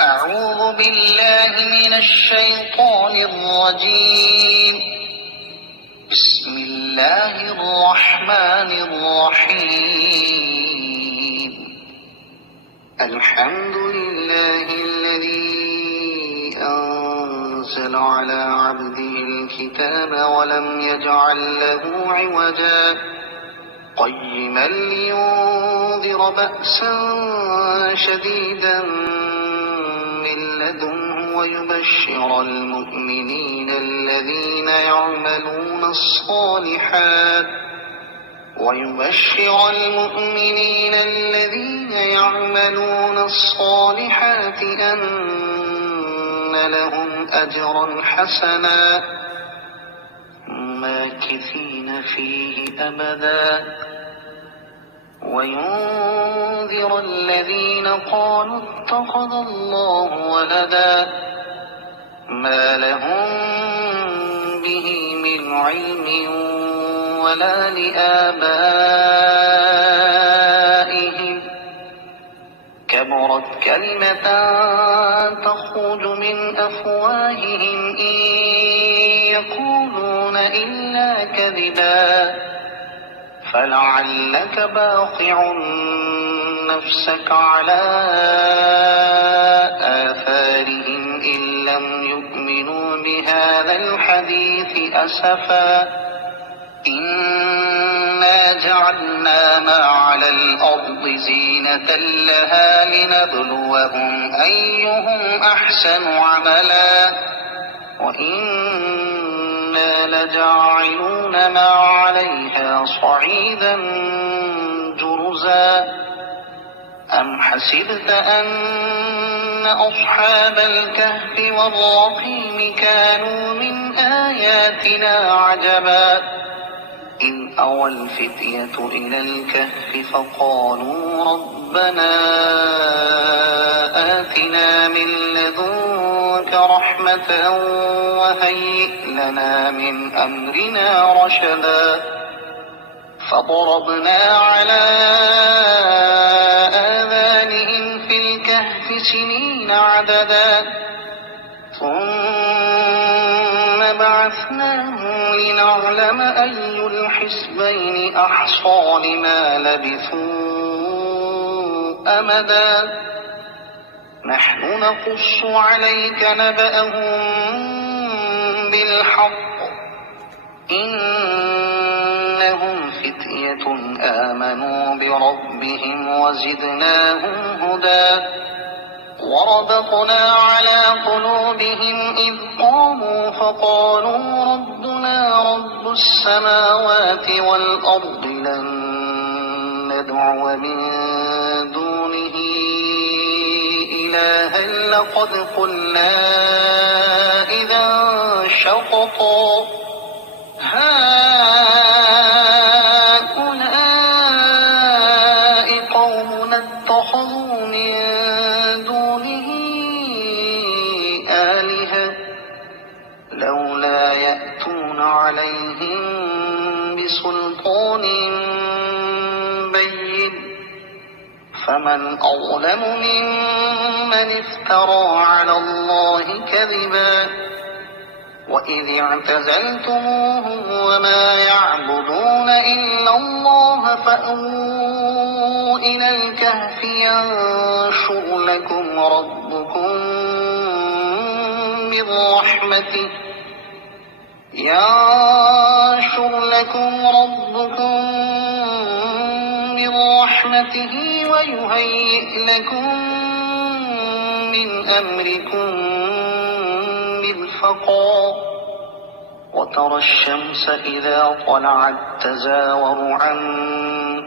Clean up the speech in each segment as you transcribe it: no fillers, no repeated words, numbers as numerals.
أعوذ بالله من الشيطان الرجيم. بسم الله الرحمن الرحيم. الحمد لله الذي أنزل على عبده الكتاب ولم يجعل له عوجا قيما لينذر بأسا شديدا من لدنه ويبشر المؤمنين الذين يعملون الصالحات أن لهم أجرا حسنا ماكثين فيه أبدا وينذر الذين قالوا اتخذ الله ولدا ما لهم به من علم ولا لآبائهم كبرت كلمة تخرج من أفواههم إن يقولون إلا كذبا فلعلك باخع نفسك على آثارهم إن لم يؤمنوا بهذا الحديث أسفا إنا جعلنا ما على الأرض زينة لها لنبلوهم أيهم أحسن عملا وإنا لجاعلون ما عليها صعيدا جرزا أم حسبت أن أصحاب الكهف والرقيم كانوا من آياتنا عجبا إذ أوى الفتية إلى الكهف فقالوا ربنا آتنا من لدنك رحمة وهيئ لنا من أمرنا رشدا فضربنا على آذانهم في الكهف سنين عددا ثم بعثناهم لنعلم أي الحزبين أحصى لما لبثوا أمدا نحن نقص عليك نبأهم بالحق إنهم فتية آمنوا بربهم وزدناهم هدى وربطنا على قلوبهم إذ قاموا فقالوا ربنا رب السماوات والأرض لن ندعو من دونه إلها لقد قلنا إذا شططا هؤلاء قومنا اتخذوا من دونه آلهة لولا يأتون عليهم بسلطان بين فمن أظلم ممن افترى على الله كذبا وإذ اعتزلتموهم وما يعبدون إلا الله فأووا إلى الكهف ينشر لكم ربكم من رحمته ويهيئ لكم من أمركم مرفقا وترى الشمس إذا طلعت تزاور عن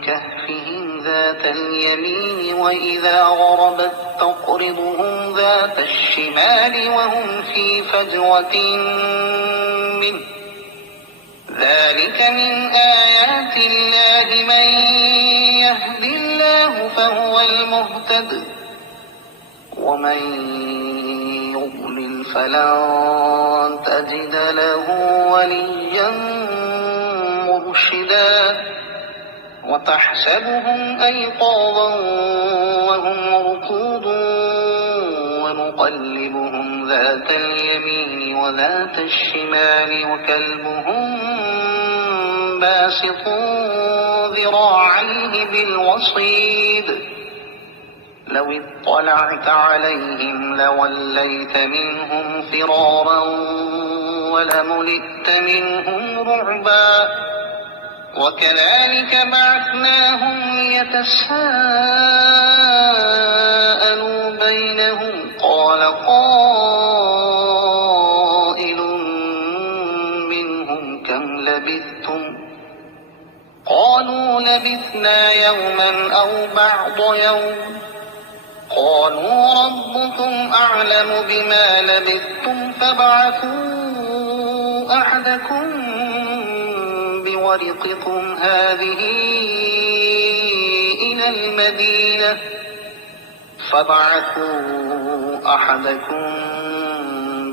كهفهم ذات اليمين وإذا غربت تقرضهم ذات الشمال وهم في فجوة منه ذلك من آيات الله من يهد الله فهو المهتد ومن يضلل فلن تجد له وليا مرشدا وتحسبهم أيقاظا وهم رقود ونقلبهم ذات اليمين وذات الشمال وكلبهم باسط ذراعيه بالوصيد لو اطلعت عليهم لوليت منهم فرارا ولملئت منهم رعبا وكذلك بعثناهم ليتساءلوا بينهم قال قائل منهم كم لبثتم قالوا لبثنا يوما أو بعض يوم قالوا ربكم أعلم بما لبثتم فابعثوا أحدكم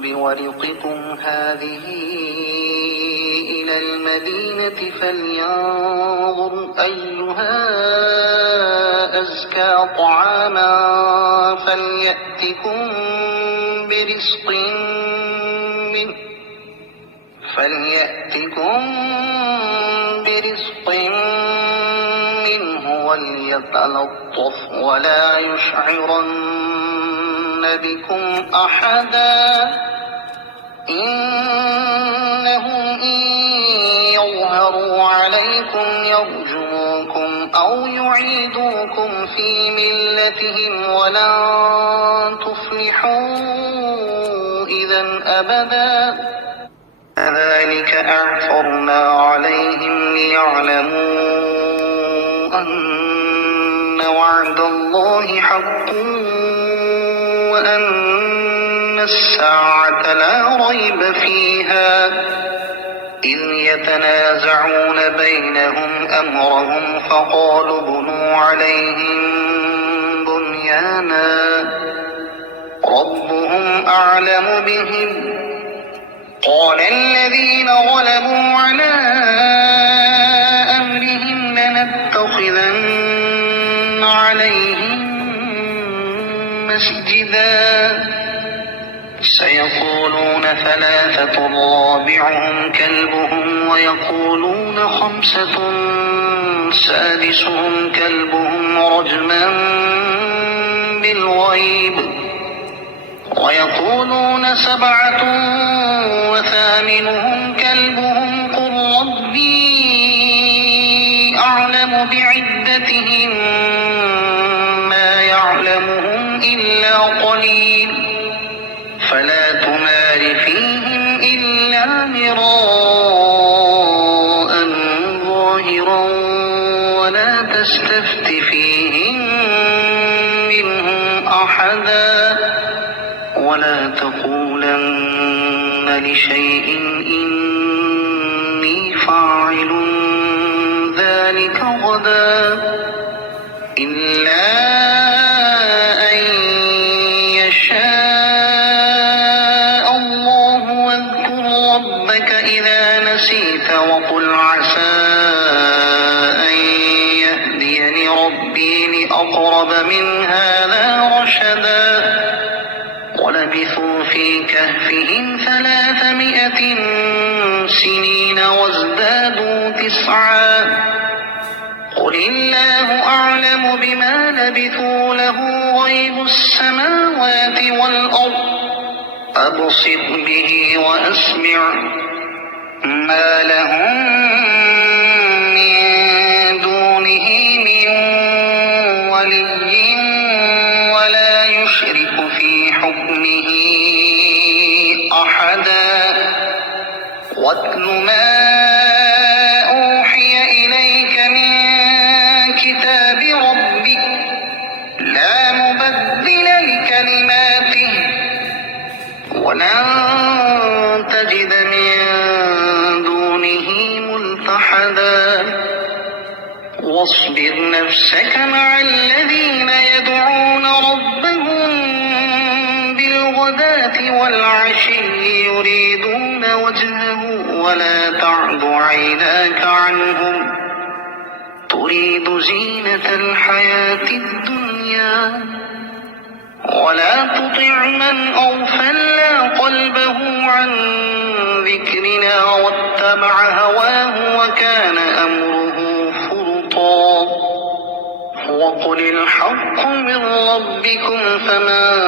بورقكم هذه إلى المدينة فلينظر أيها أزكى طعاما فليأتكم برزق منه وليتلطف ولا يشعرن بكم أحدا إنهم إن يظهروا عليكم يرجموكم أو يعيدوكم في ملتهم ولن تفلحوا إذا أبدا كذلك أعثرنا عليهم ليعلموا أن وعد الله حق وأن الساعة لا ريب فيها إذ يتنازعون بينهم أمرهم فقالوا بنوا عليهم بنيانا ربهم أعلم بهم قال الذين غلبوا على أمرهم لنتخذن عليهم مسجدا سيقولون ثلاثة رابعهم كلبهم ويقولون خمسة سادسهم كلبهم رجما بالغيب ويقولون سبعة وثامنهم كلبهم قل ربي أعلم بعدتهم ما يعلمهم إلا قليل فلا تمار فيهم إلا مراء ظاهرا ولا تستفت فيهم منهم أحدا ولا تقولن لشيء إني فاعل ذلك غدا إلا أن يشاء الله واذكر ربك إذا نسيت وقل عسى أن يهديني ربي لأقرب من هذا رشدا ولبثوا في كهفهم 300 سنين وازدادوا 9 قل الله أعلم بما لبثوا له غيب السماوات والأرض أبصر به وأسمع ما لهم من دونه من ولي ولا يشرك في حكمه أحدا واتل ما أوحي إليك من كتاب ربك لا مبدل لكلماته ولن تجد من دونه ملتحدا واصبر نفسك مع الذين يدعون ربهم بالغداة والعشي يريدون وجهه ولا تعد عيناك عنهم تريد زينة الحياة الدنيا ولا تطع من أغفلنا قلبه عن ذكرنا واتبع هواه وكان أمره فرطا وقل الحق من ربكم فمن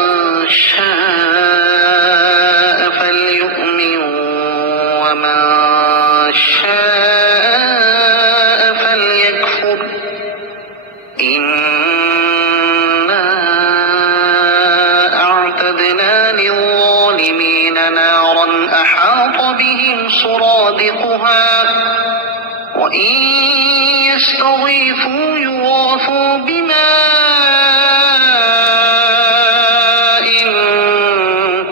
شاء فليؤمن ومن شاء فليكفر إنا أعتدنا للظالمين نارا أحاط بهم سرادقها وإن يستغيثوا يغاثوا بماء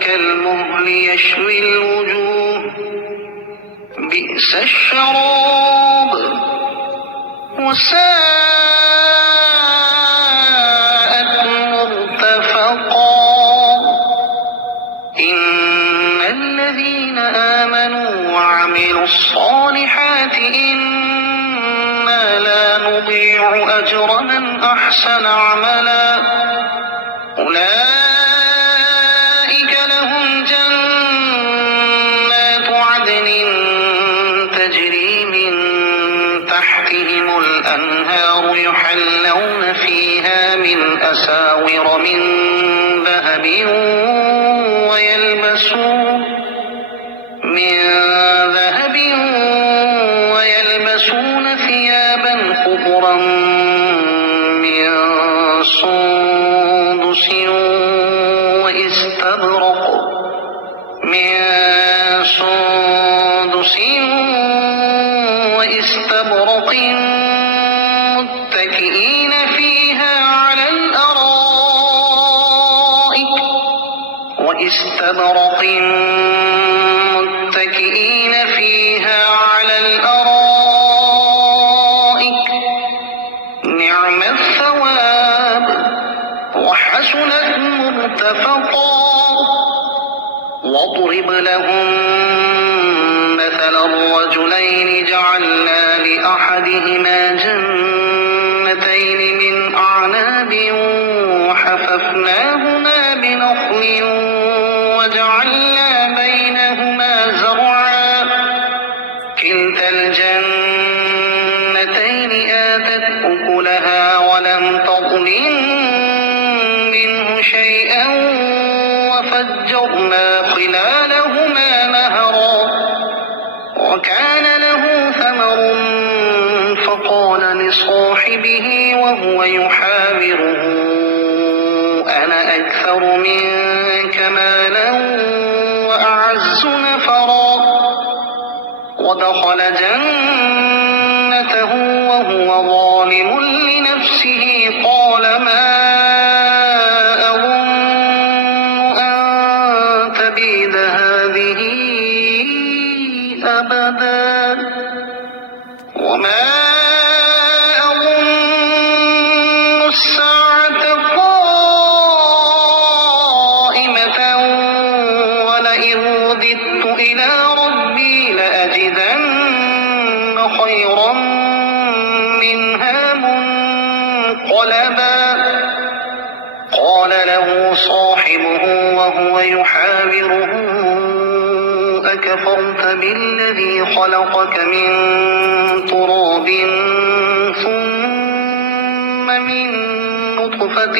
كالمهل يشوي الوجوه بئس الشراب وساءت مرتفقا إن الذين آمنوا وعملوا الصالحات إنا لا نضيع أجر من أحسن عملا أولئك لهم جنات عدن تجري من تحتهم الأنهار يحلون فيها من أساور من ذهب ويلبسون ثيابا خضرا من سندس واستبرق متكئين فيها على الأرائك نعم الثواب وحسنت مرتفقا واضرب لهم مثل الرجلين جعلنا لأحدهما جنتين من أعناب وحففناهما بنخل وجعلنا بينهما زرعا كلتا الجنتين آتت أكلها ولم تظلم منه شيئا وفجرنا خلالهما نهرا وكان له ثمر فقال لصاحبه وهو يحاوره أنا أكثر منك مالا وأعز نفرا ودخل جنته وهو ظالم لنفسه قال ما أظن أن تبيد هذه أبدا وما أظن الساعة قائمة ولئن رددت إلى ربي لأجدن خيرا منها منقلبا قال له صاحبه وهو يحاوره أكفرت بالذي خلقك من تراب ثم من نطفة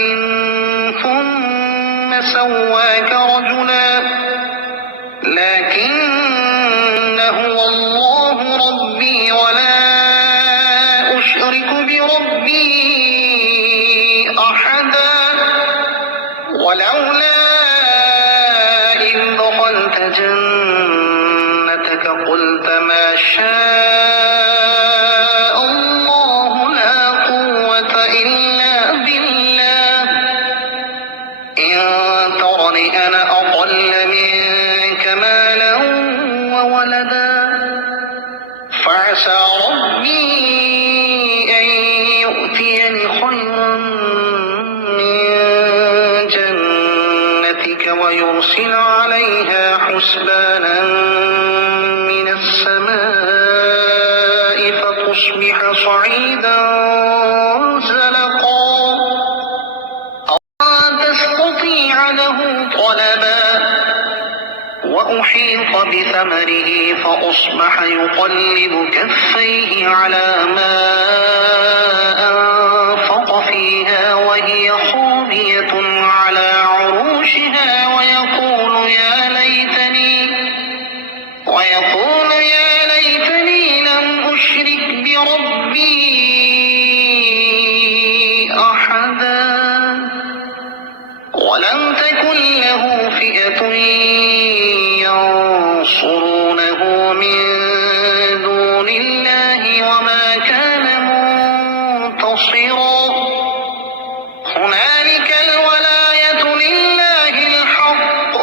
ثم سواك رجلا لكن هو الله ربي ولا أشرك بربي أحدا ولولا إذ دخلت جنتك قلت ما شاء الله لا قوة إلا بالله إن ترني أنا أضل منك مالا وولدا فعسى ربي أن يؤتيني خيرا من جنتك ويرسل عليها حسبانا من السماء فتصبح صعيدا زلقا أو تسقط يستطيع له طلبا وأحيط بثمره فأصبح يقلب كفيه على ما أنفق فيها وهي خاوية على عروشها ويقول يا ليتني لم أشرك بربي أحدا ولم تكن له فئة ينصرونه من دون الله وما كان منتصرا هنالك الولاية لله الحق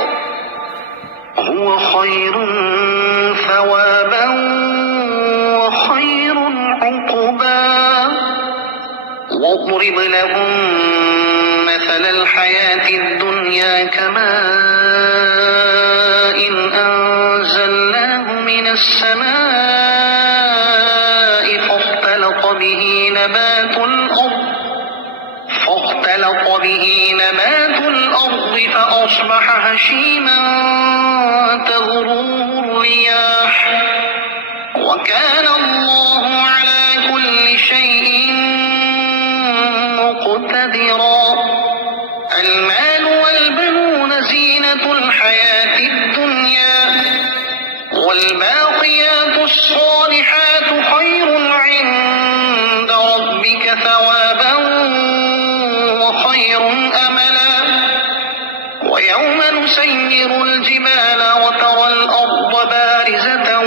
هو خير ثوابا وخير عقبا واضرب لهم مثل الحياة الدنيا كماء أنزلناه من السماء فاختلط به نبات الأرض فأصبح هشيما تذروه الرياح وكان الله على كل شيء مقتدرا المال والبنون زينة الحياة الدنيا والباقيات الصالحات خير عند ربك ثوابا وخير أملا ويوم نسير الجبال وترى الأرض بارزة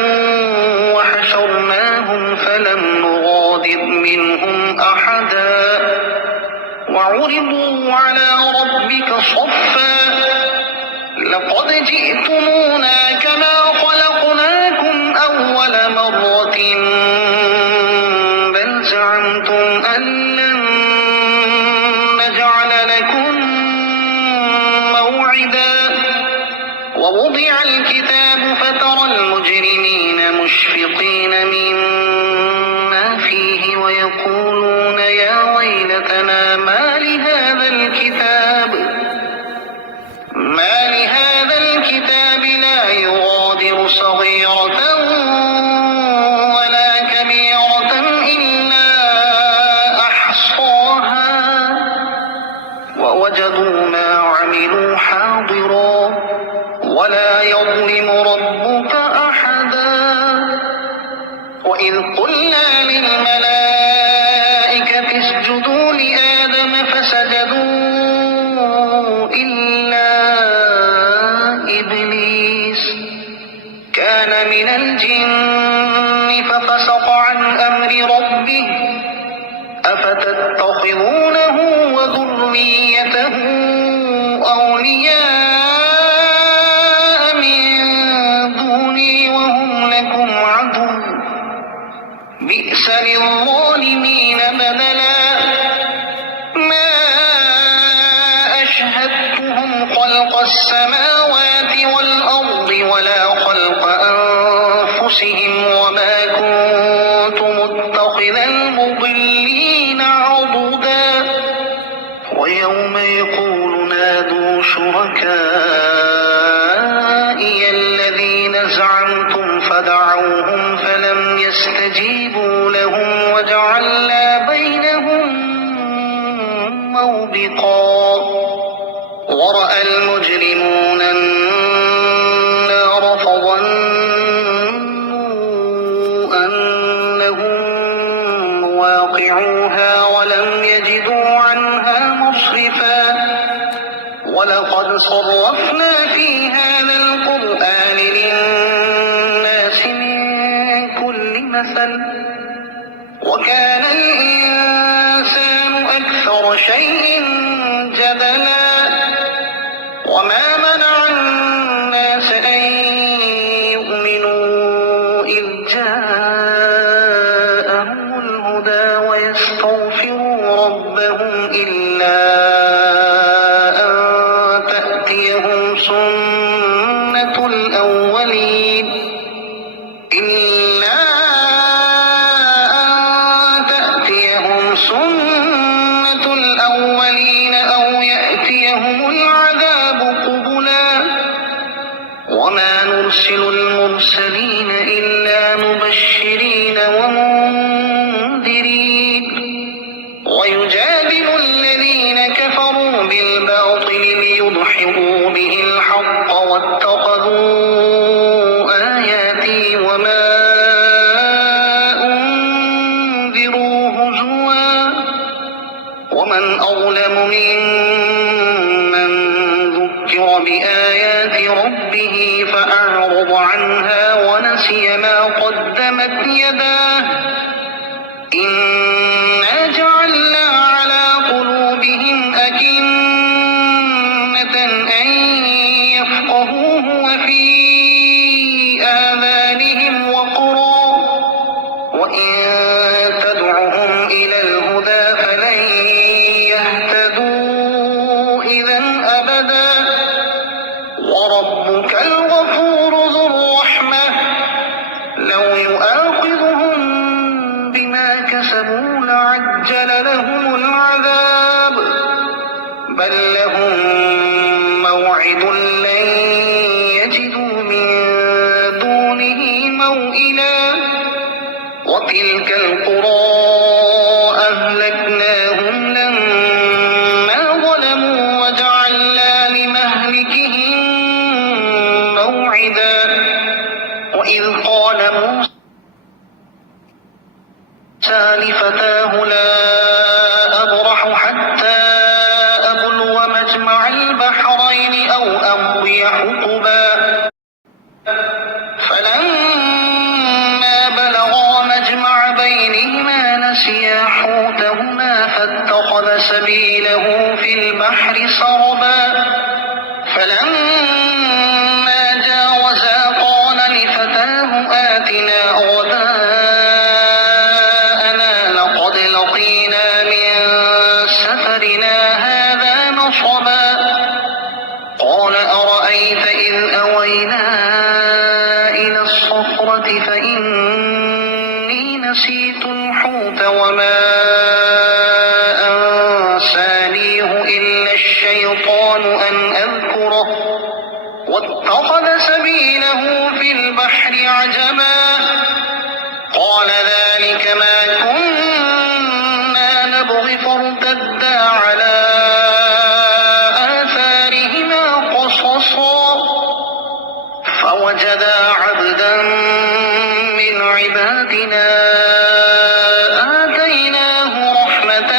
وحشرناهم فلم نغادر منهم أحدا وعرضوا على ربك صفا لقد جئتمونا كما خلقناكم أول مرة بل زعمتم أن لن نجعل لكم موعدا ووضع الكتاب فترى المجرمين مشفقين مما فيه ويقولون يا ويلتنا ما لهذا الكتاب لا يغادر صغيرة ولا كبيرة إلا أحصاها ووجدوا ما عملوا حاضرا ولا يظلم ربك أحدا وإذ قلنا للملائكة اسجدوا لآدم فسجدوا إلا إبليس كان من الجن ففسق عن أمر ربه أفتتخذونه وذريته أولياء من دوني وهم لكم عدو بئس للظالمين بدلا ما أشهدتهم خلق السماوات والأرض ولا خلق أنفسهم وما كنت متخذ المضلين عضدا ويوم يقول نادوا شركائي الذين زعمتم فدعوهم فلم يستجيبوا لهم وجعلنا بينهم موبقا ورأى المجرمون النار فظنوا أنهم واقعوها ولم يجدوا عنها مصرفا ولقد صرفنا في هذا القرآن للناس من كل مثل وكان الإنسان أكثر شيء جدلا وما منع الناس أن يؤمنوا إذ جاءهم الهدى ويستغفروا ربهم إلا أن تأتيهم سنة الأولين إلا أن وما نرسل المرسلين إلا مبشرين ومنذرين ويجادل الذين كفروا بالباطل ليدحضوا به الحق واتخذوا آياتي وما أنذروا هزوا ومن أظلم ممن ذكر بآيات ربه فأعرض عنها ونسي ما قدمت يداه إنا جعلنا على قلوبهم أكنة أن يفقهوه وفي آذانهم وقرا وإن تدعهم إلى الهدى فلن يهتدوا إذا أبدا وربك الغفور ذو الرحمة لو يؤاخذهم بما كسبوا لعجل لهم العذاب بل لهم موعد لن يجدوا من دونه موئلا وتلك القرى أهلكناهم لما ظلموا وجعلنا لمهلكهم موعدا وإذ قال موسى لفتاه لا أبرح حتى أبلغ مجمع البحرين أو أمضي حقبا فلما بلغا مجمع بينهما نسيا حوتهما فاتخذ سبيله في البحر سربا فلما جاوزا قال لفتاه آتنا غداءنا لقد لقينا من سفرنا هذا نصبا قال أرأيت إذ أوينا إلى الصخرة فإني نسيت الحوت وما أنسانيه إلا الشيطان أن أذكره واتخذ سبيله في البحر عجبا قال ذلك ما كنا نبغي فارتدا على آثارهما قصصا فوجدا عبدا من عبادنا آتيناه رحمة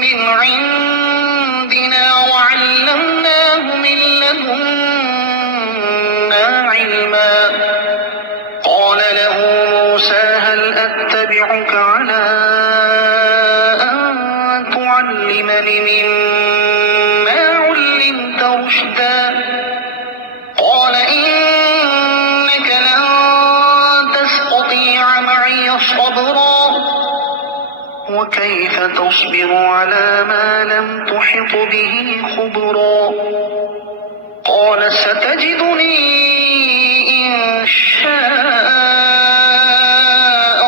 من عندنا وعلمناه من لدنا علما قال له موسى هل أتبعك على أن تعلمني مما علمت رشدا قال إنك لن تستطيع معي صبرا وكيف تصبر على ما لم تحط به خبرا قال ستجدني إن شاء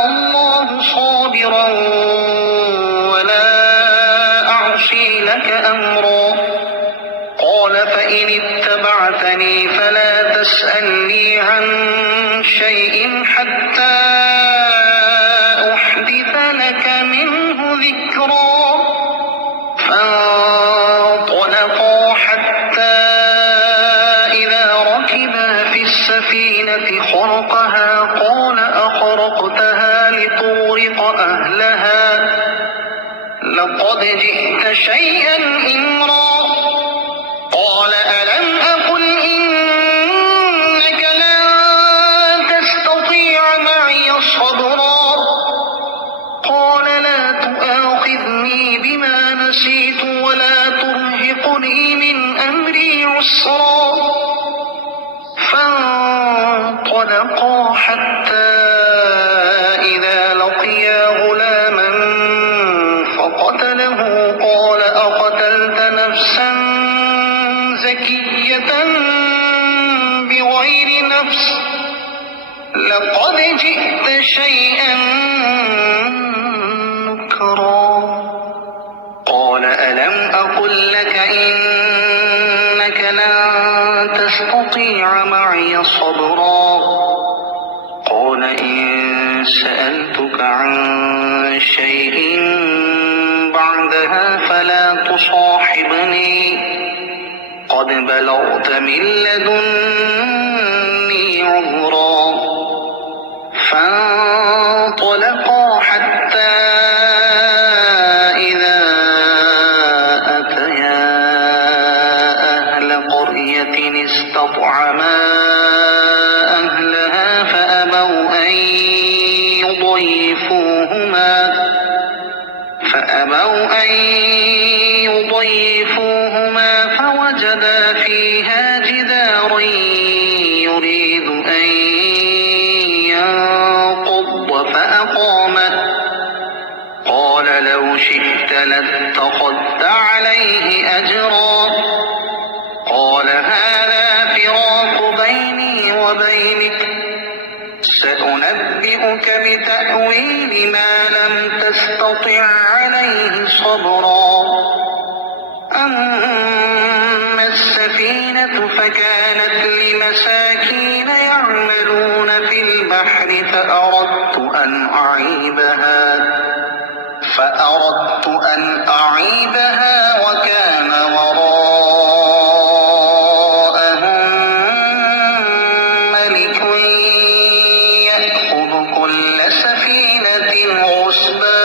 الله صابرا ولا أعصي لك أمرا قال فإن اتبعتني فلا تسألني عن شيء حتى أحدث لك منه ذكرا فانطلقا حتى إذا ركبا في السفينة خرقها قال أخرقتها لتغرق أهلها لقد جئت شيئا إمرا قال ألم أقل إنك لن تستطيع معي صبرا قال لا تؤاخذني بما نسيت ولا ترهقني من أمري عسرا فانطلقا حتى إذا لقيا غلاما فقتله قال أقتلت نفسا زكية بغير نفس لقد جئت شيئا نكرا قال ألم أقل لك إنك لن تستطيع معي صبرا قال إن سألتك عن شيء بعدها فلا تصاحبني قد بلغت من لدني عذرا فانطلقا حتى إذا أتيا أهل قرية استطعما أهلها فأبوا أن يضيفوهما فوجدا فيها جدارا يريد أن ينقض فأقامه قال لو شئت لاتخذت عليه أجرا قال هذا فراق بيني وبينك سأنبئك بتأويل ما لم تستطع عليه صبرا أما السفينة فكانت لمساكين يعملون في البحر فأردت أن أعيبها وكان وراءهم ملك يأخذ كل سفينة غصبا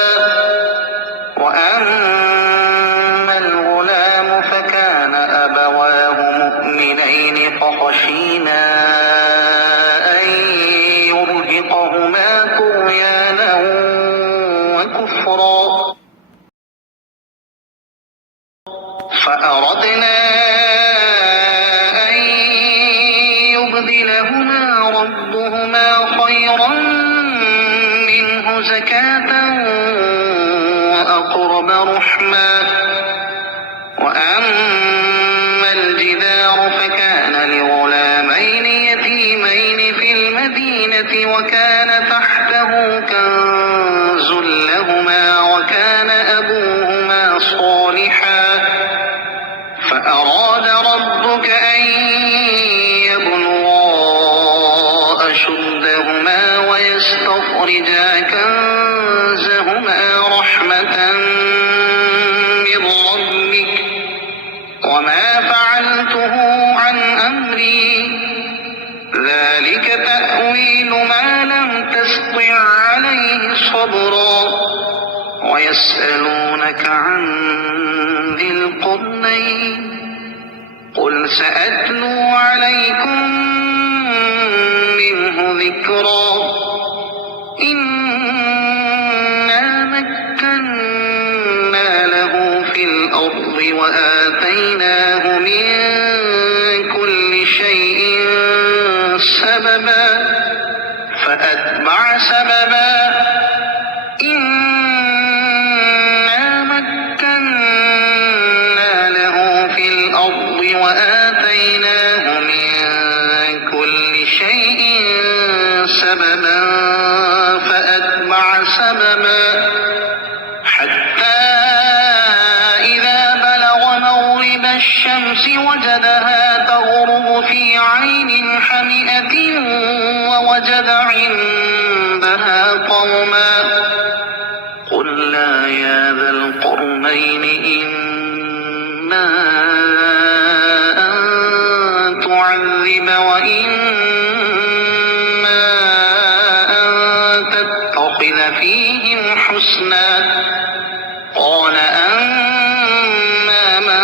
وأما الغلام فكان أبواه مؤمنين فخشينا أن يرهقهما طغيانا وكفرا فأردنا أن يبدلهما ربهما خيرا منه زكاة وأقرب رحما وأما الجدار فكان لغلامين يتيمين في المدينة وكان تحته كنز لهما وكان أبوهما صالحا فأراد ربك أن يبلغا أشدهما ويستخرجا كنزهما رحمة من ربك وما فعلته عن أمري ذلك تأويل ما لم تستطع عليه صبرا ويسألونك عن ذي القرنين قل سأتلو عليكم منه ذكرا إنا مكنا له في الأرض وآتيناه من كل شيء سببا فأتبع سببا وآتيناه من كل شيء سببا فأتبع سببا حتى إذا بلغ مغرب الشمس وجدها تغرب في عين حمئة ووجد عندها قوما قلنا يا ذا القرنين إما تعذب وإما أن تتخذ فيهم حسنا قال أما من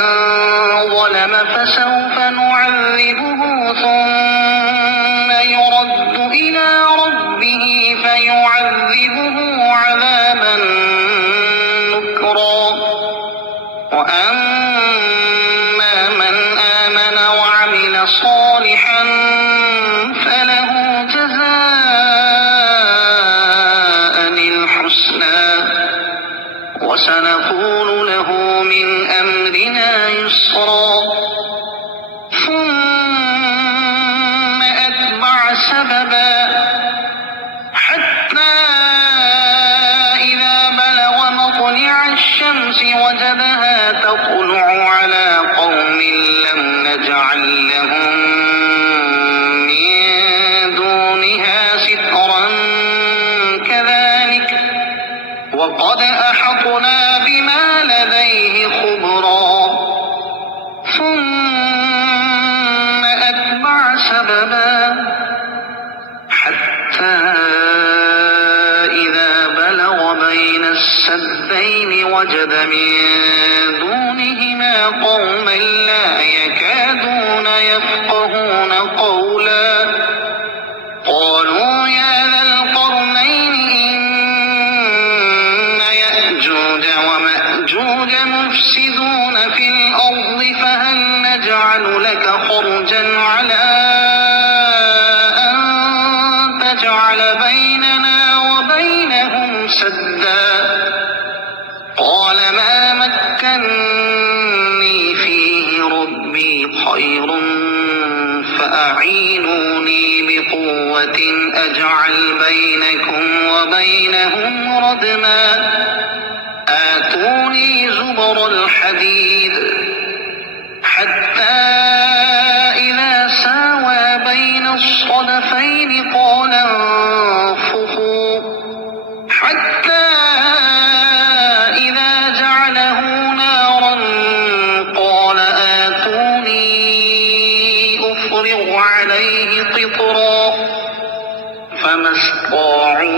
ظلم فسوف نعذبه ثم يرد إلى ربه فيعذبه عذابا نكرا وأما من آمن وعمل صالحا فله جزاء الحسنى وسنقول له من أمرنا يسرا ثم أتبع سببا حتى إذا بلغ مطلع الشمس وجدها تطلع على قوم لم نجعل لهم هذين وجد من دونهما قوما لا يكادون يفقهون قولا قالوا يا ذا القرنين إن يأجوج ومأجوج مفسدون في الأرض فهل نجعل لك خرجا على أن تجعل بيننا وبينهم سدا قال ما مكني فيه ربي خير فأعينوني بقوة أجعل بينكم وبينهم ردما آتوني زبر الحديد حتى إذا ساوى بين الصدفين قال انفخوا حتى إذا جعله نارا قال آتوني أفرغ عليه قطرا فما استطاعوا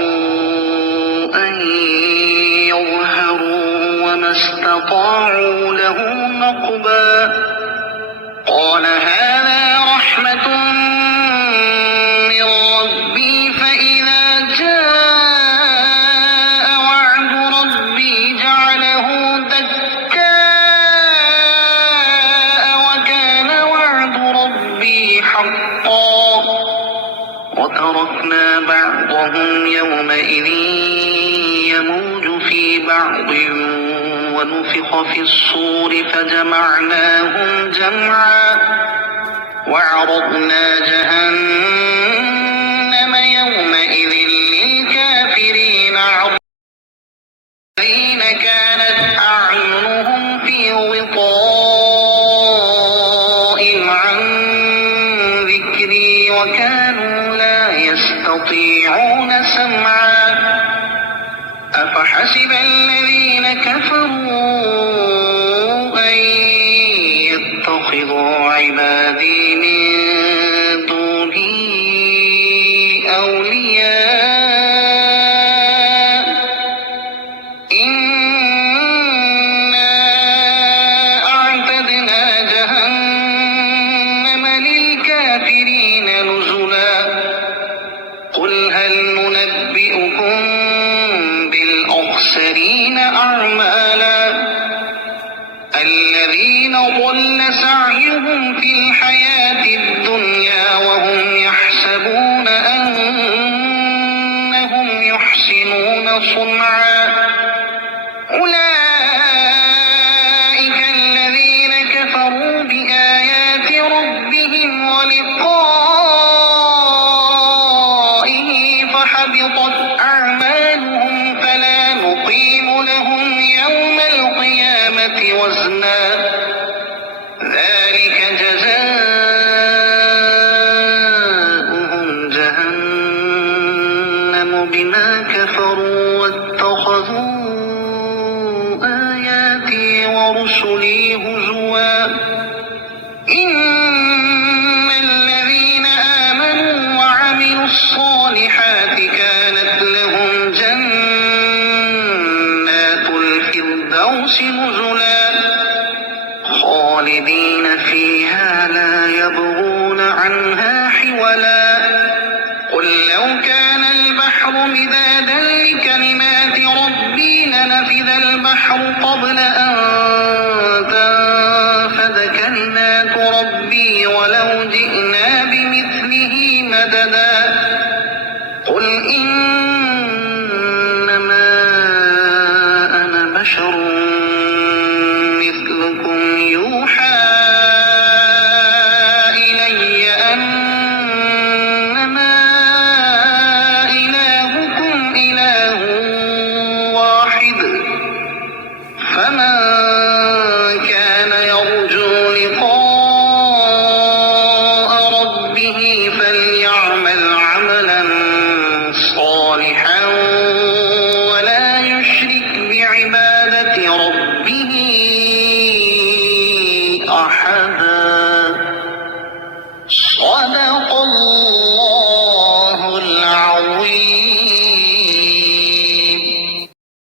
أن يظهروا وما استطاعوا له نقبا قال هذا رحمة من ربي فإذا جاء وعد ربي جعله دكاء وكان وعد ربي حقا وتركنا بعضهم يومئذ يموج في بعض ونفخ في الصور فجمعناهم جمعا وعرضنا جهنم يومئذ للكافرين عرضا الذين كانت أعينهم في غطاء عن ذكري وكانوا لا يستطيعون سمعا أفحسب الذين كفروا أن يتخذوا عبادي من دوني أولياء إنا أعتدنا جهنم للكافرين نزلا قل هل ننبئكم بالأخسرين أعمالا الذين ضل سعيهم في الحياة الدنيا وهم يحسبون أنهم يحسنون صنعا أولئك الذين كفروا بآيات ربهم ولقائه فحبطت أعمالهم فلا نقيم لهم يوم القيامة وزنا ذلك جزاؤهم جهنم بما كفروا واتخذوا آياتي ورسلي هزوا إن الذين آمنوا وعملوا الصالحات كانت لهم جنات الفردوس نزلا خالدين فيها لا يبغون عنها حولا قل لو كان البحر مدادا لكلمات ربي لنفذ البحر قبل أن تنفذ كلمات ربي ولو جئنا بمثله مددا قل إنما أنا بشر مثلكم يوحى إلي أنما إلهكم إله واحد فمن كان يرجو لقاء ربه فليعمل عملا صالحا